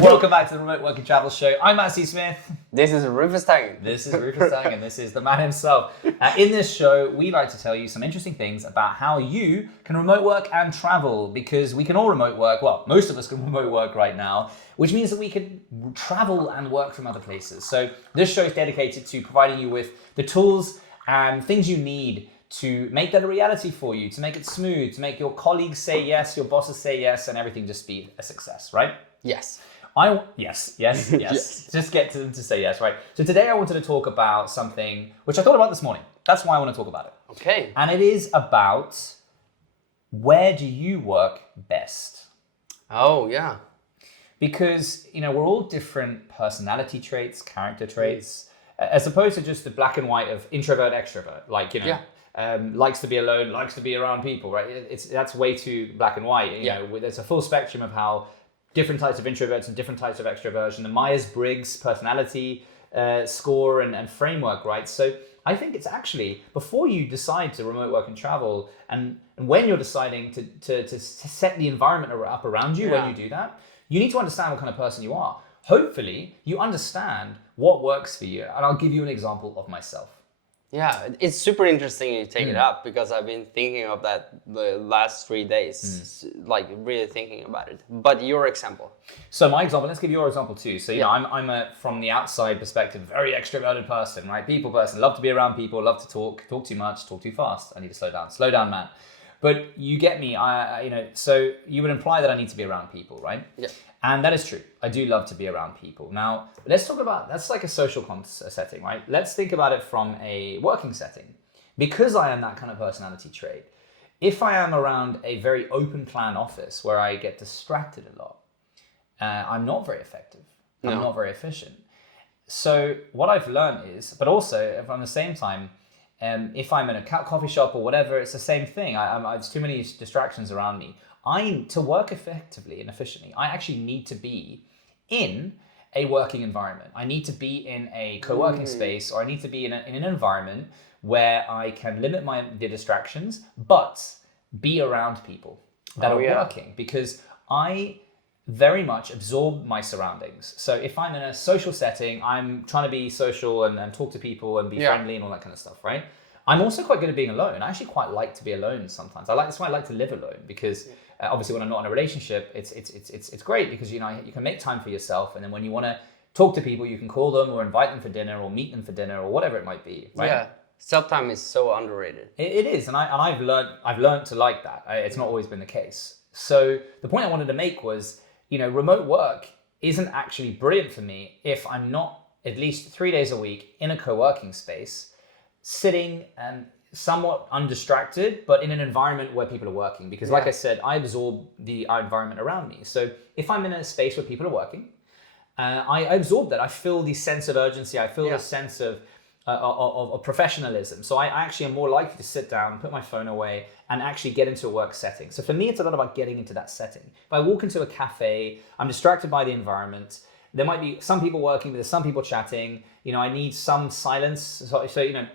Welcome back to the Remote Work and Travel Show. I'm Matthew Smith. This is Rufus Tang. This is Rufus Tang, and this is the man himself. In this show, we like to tell you some interesting things about how you can remote work and travel, because we can all remote work. Well, most of us can remote work right now, which means that we can travel and work from other places. So this show is dedicated to providing you with the tools and things you need to make that a reality for you, to make it smooth, to make your colleagues say yes, your bosses say yes, and everything just be a success, right? Yes. Yes. Just get to them to say yes, right? So today I wanted to talk about something which I thought about this morning. That's why I want to talk about it. Okay. And it is about, where do you work best? Oh, yeah. Because, we're all different personality traits, character traits, as opposed to just the black and white of introvert, extrovert. Like, likes to be alone, likes to be around people, right? That's way too black and white. You know, there's a full spectrum of how different types of introverts and different types of extroversion, the Myers-Briggs personality score and framework, right? So I think it's actually, before you decide to remote work and travel, and when you're deciding to set the environment up around you, when you do that, you need to understand what kind of person you are. Hopefully, you understand what works for you. And I'll give you an example of myself. Yeah, it's super interesting you take it up, because I've been thinking of that the last 3 days, like really thinking about it. But your example. So my example, let's give your example too. So, I'm a, from the outside perspective, very extroverted person, right? People person, love to be around people, love to talk too much, talk too fast. I need to slow down, man. But you get me, so you would imply that I need to be around people, right? Yeah. And that is true. I do love to be around people. Now, let's talk about, that's like a social setting, right? Let's think about it from a working setting. Because I am that kind of personality trait, if I am around a very open plan office where I get distracted a lot, I'm not very effective. I'm not very efficient. So what I've learned is, but also at the same time, if I'm in a coffee shop or whatever, it's the same thing. There's too many distractions around me. To work effectively and efficiently, I actually need to be in a working environment. I need to be in a co-working space, or I need to be in an environment where I can limit the distractions, but be around people that are working, because I very much absorb my surroundings. So if I'm in a social setting, I'm trying to be social and talk to people and be friendly and all that kind of stuff, right? I'm also quite good at being alone. I actually quite like to be alone sometimes. That's why I like to live alone, because obviously when I'm not in a relationship, it's great, because you can make time for yourself, and then when you want to talk to people, you can call them or invite them for dinner or meet them for dinner or whatever it might be, right? Yeah, self-time is so underrated. It is, and I've learned to like that. It's not always been the case. So the point I wanted to make was, remote work isn't actually brilliant for me if I'm not at least 3 days a week in a co-working space, sitting and somewhat undistracted, but in an environment where people are working. Because like I said, I absorb the environment around me. So if I'm in a space where people are working, I absorb that. I feel the sense of urgency. I feel the sense of professionalism. So I actually am more likely to sit down, put my phone away, and actually get into a work setting. So for me, it's a lot about getting into that setting. If I walk into a cafe, I'm distracted by the environment. There might be some people working, but there's some people chatting. I need some silence. So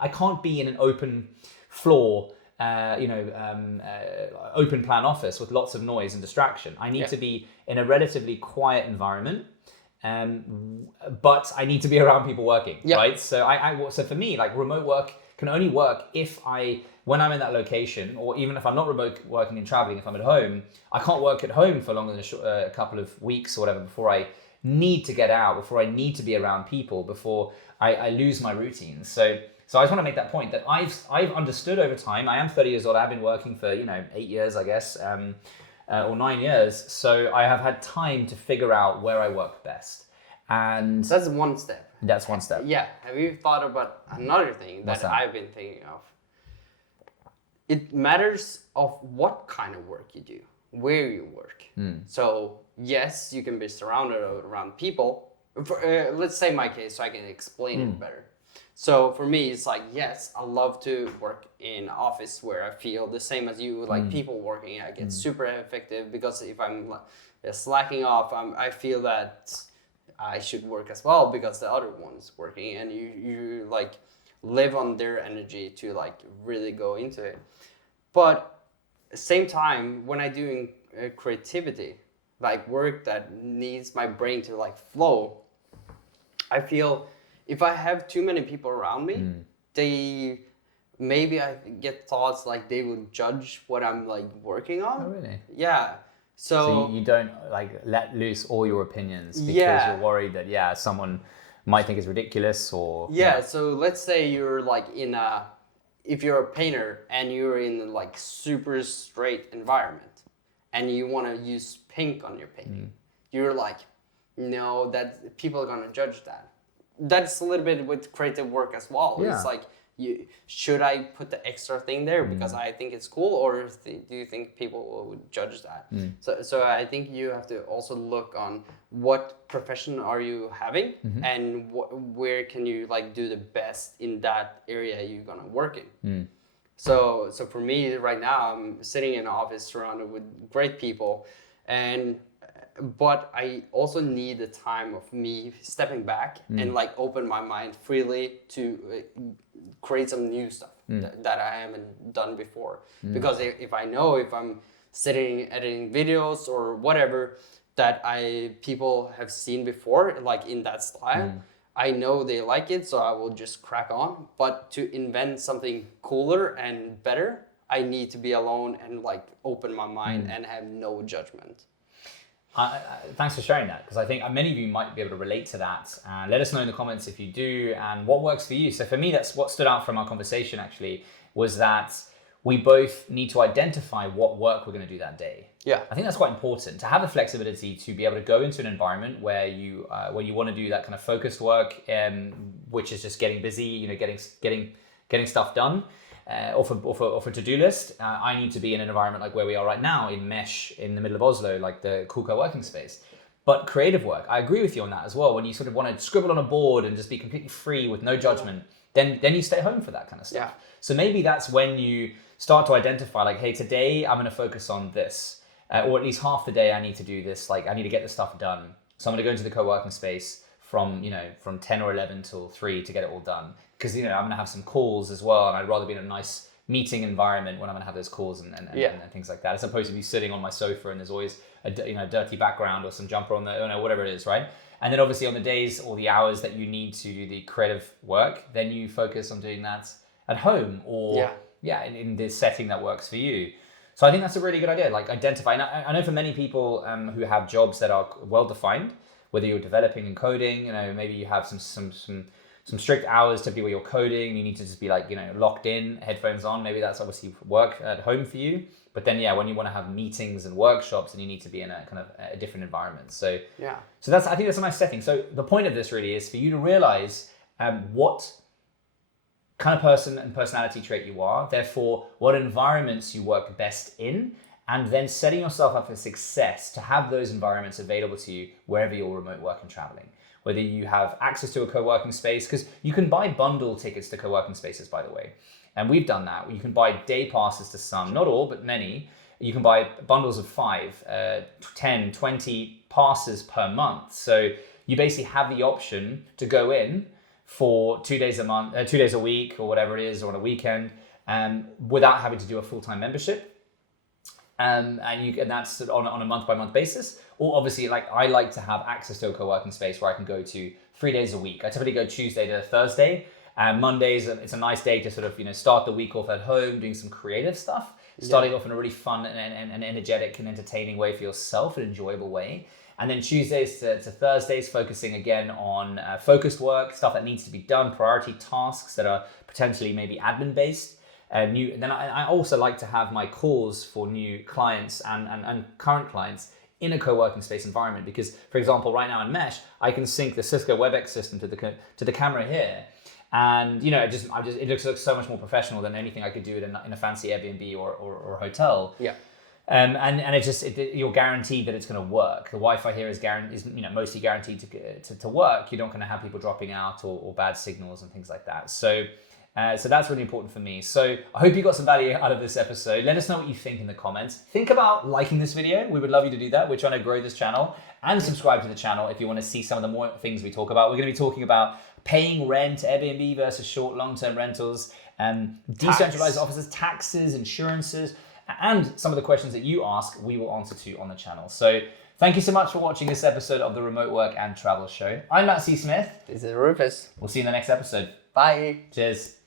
I can't be in an open floor, open plan office with lots of noise and distraction. I need to be in a relatively quiet environment, but I need to be around people working, right? So so for me, like, remote work can only work when I'm in that location, or even if I'm not remote working and traveling, if I'm at home, I can't work at home for longer than a couple of weeks or whatever before I need to get out, before I need to be around people, before I lose my routine. So I just want to make that point that I've understood over time. I am 30 years old. I've been working for 8 years, I guess, or 9 years. So I have had time to figure out where I work best. And that's one step. That's one step. Yeah. Have you thought about another thing that I've been thinking of? It matters of what kind of work you do, where you work. So yes, you can be surrounded around people. Let's say my case, so I can explain it better. So for me, it's like, yes, I love to work in an office where I feel the same as you, like people working. I get super effective, because if I'm slacking off, I feel that I should work as well, because the other one's working, and you like live on their energy to like really go into it. But at the same time, when I do creativity, like work that needs my brain to like flow, I feel if I have too many people around me, they maybe I get thoughts like they will judge what I'm like working on. Oh, really? Yeah. So you don't like let loose all your opinions because Yeah. you're worried that someone might think it's ridiculous or Yeah, so let's say you're like if you're a painter and you're in like super straight environment and you want to use pink on your painting, you're like, no, that people are gonna judge that. That's a little bit with creative work as well. Yeah. It's like, should I put the extra thing there because I think it's cool, or do you think people would judge that? So I think you have to also look on what profession are you having and where can you like do the best in that area you're gonna work in. So for me right now, I'm sitting in an office surrounded with great people, but I also need the time of me stepping back and like open my mind freely to create some new stuff that I haven't done before. Because if I'm sitting editing videos or whatever that people have seen before, like in that style, I know they like it, so I will just crack on. But to invent something cooler and better, I need to be alone and like open my mind and have no judgment. Thanks for sharing that, because I think many of you might be able to relate to that. Let us know in the comments if you do and what works for you. So for me, that's what stood out from our conversation actually, was that we both need to identify what work we're going to do that day. Yeah, I think that's quite important to have the flexibility to be able to go into an environment where you want to do that kind of focused work, which is just getting busy, getting stuff done. Off a to-do list. I need to be in an environment like where we are right now in Mesh in the middle of Oslo, like the cool co-working space. But creative work, I agree with you on that as well. When you sort of want to scribble on a board and just be completely free with no judgment, then you stay home for that kind of stuff. Yeah. So maybe that's when you start to identify like, hey, today I'm going to focus on this, or at least half the day I need to do this. Like I need to get this stuff done. So I'm going to go into the co-working space from 10 or 11 till 3 to get it all done. Because I'm going to have some calls as well, and I'd rather be in a nice meeting environment when I'm going to have those calls and things like that, as opposed to be sitting on my sofa and there's always a dirty background or some jumper on the whatever it is, right? And then obviously on the days or the hours that you need to do the creative work, then you focus on doing that at home or in this setting that works for you. So I think that's a really good idea. Like identify. And I know for many people who have jobs that are well defined, whether you're developing and coding, maybe you have some strict hours typically where you're coding, you need to just be like, locked in, headphones on. Maybe that's obviously work at home for you. But then, when you want to have meetings and workshops, then you need to be in a kind of a different environment. So I think that's a nice setting. So the point of this really is for you to realize what kind of person and personality trait you are, therefore what environments you work best in, and then setting yourself up for success to have those environments available to you wherever you're remote work and traveling. Whether you have access to a co-working space, because you can buy bundle tickets to co-working spaces, by the way. And we've done that. You can buy day passes to some, not all, but many. You can buy bundles of 5, 10, 20 passes per month. So you basically have the option to go in for 2 days a month, 2 days a week, or whatever it is, or on a weekend, without having to do a full-time membership. And that's on a month-by-month basis. Or obviously, like I like to have access to a co-working space where I can go to 3 days a week. I typically go Tuesday to Thursday. And Mondays, it's a nice day to sort of start the week off at home doing some creative stuff. Starting off in a really fun and energetic and entertaining way for yourself, an enjoyable way. And then Tuesdays to Thursdays, focusing again on focused work, stuff that needs to be done, priority tasks that are potentially maybe admin-based. And then I also like to have my calls for new clients and current clients in a co-working space environment, because, for example, right now in Mesh, I can sync the Cisco WebEx system to the camera here, and it looks so much more professional than anything I could do in a fancy Airbnb or hotel. Yeah. And you're guaranteed that it's going to work. The Wi-Fi here is mostly guaranteed to work. You're not going to have people dropping out or bad signals and things like that. So that's really important for me. So I hope you got some value out of this episode. Let us know what you think in the comments. Think about liking this video. We would love you to do that. We're trying to grow this channel, and subscribe to the channel if you want to see some of the more things we talk about. We're going to be talking about paying rent, Airbnb versus short, long-term rentals, decentralized offices, taxes, insurances, and some of the questions that you ask, we will answer to on the channel. So Thank you so much for watching this episode of the Remote Work and Travel Show. I'm Matt C. Smith. This is Rufus. We'll see you in the next episode. Bye. Cheers.